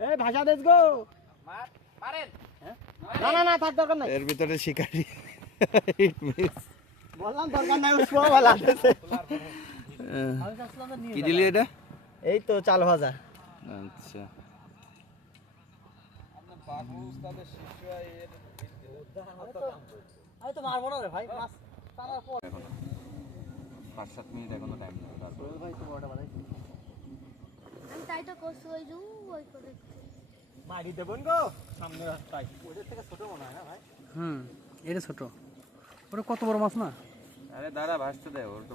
এই ভাষা দেশ গো মারেন না না না থাক দরকার নাই এর ভিতরে শিকারি বললাম দরকার নাই উঠবো বলা আছে কি দিলি এটা? এই তো চাল ভাজা। আচ্ছা আমি তো মারবো না রে ভাই, মাছ টানার পর 5-7 মিনিট এখনো টাইম লাগবে। তারপর ভাই তো বড়টা বানাইছি আমি তাই তো করছি, ওই যে ওই করে মারি দেবন গো সামনে রাস্তায়। ওদের থেকে ছোট মনে হয় না ভাই? এটা ছোট, ওটা কত বড় মাছ না? আরে দাঁড়া, ভাসতে দে, ওর তো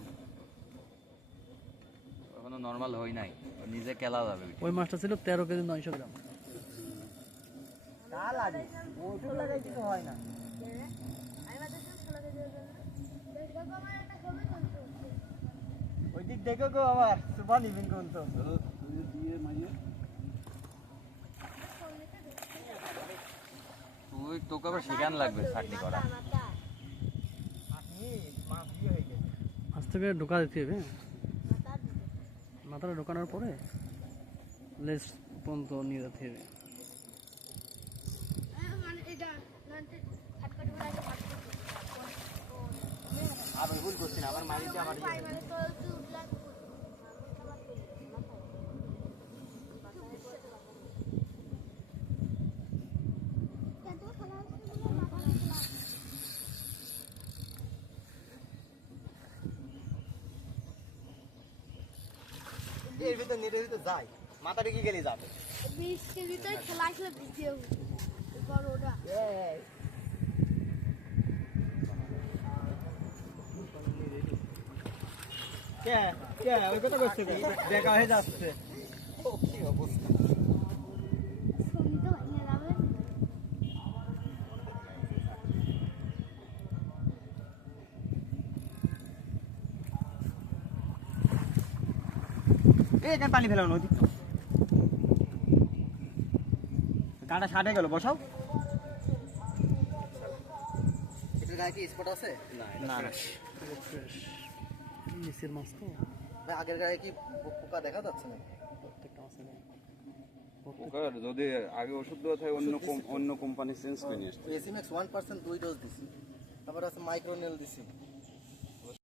এখনো নরমাল হই নাই, ও নিজে কেলা যাবে। ওই মাছটা ছিল 13 কেজি 900 গ্রাম। তা লাগে ওষুধ লাগাই কিছু হয় না। আমি বাজারে ছোলা করে দেব না, দেখো আমার একটা কমে চলছে। ওই দিক দেখো গো আমার সুবা নিবেন কোন তো তুই তোকে আবার শিখান লাগবে চাটনি করা। আপনি মাছ দিয়ে হয়ে গেছে। আজ থেকে ঢোকা দিতে হবে, মাথাটা ঢোকানোর পরে লেজ পর্যন্ত নিয়ে যেতে হবে। মানে এটা নানতে হাটকাটি বলে একটা পাট আমি ভুল করছি না, আমার মারিতে আমার পাই মানে তো একটু উঠলা এর ভিতর নেটের ভিতর যাই, মাথা ঢুকে গেলে যাবে। 20 কেজিতে খেলা আসলে ভিডিও বড়টা কে কে ওই কথা করছে দেখা হয়ে যাচ্ছে। ও কি অবস্থা! ছবি তো নিয়ে যাবে। এই এখানে পানি ফেলাও নদী, কাঁটা ছাটে গেল, বসাও। এটার গায়ে কি স্পট আছে? না না, ফ্রেশ নিচের মাছ তো, ভাই আগের গায়ে কি পোকা দেখা যাচ্ছে না? প্রত্যেকটা মাছে নেই। ওকার যদি আগে ওষুধ দেওয়া থাকে অন্য কোম্পানি চেঞ্জ করে নিয়ে আসতে। এসিম্যাক্স 1% 2 ডোজ দিছি, তারপর আছে মাইক্রোনেল দিছি।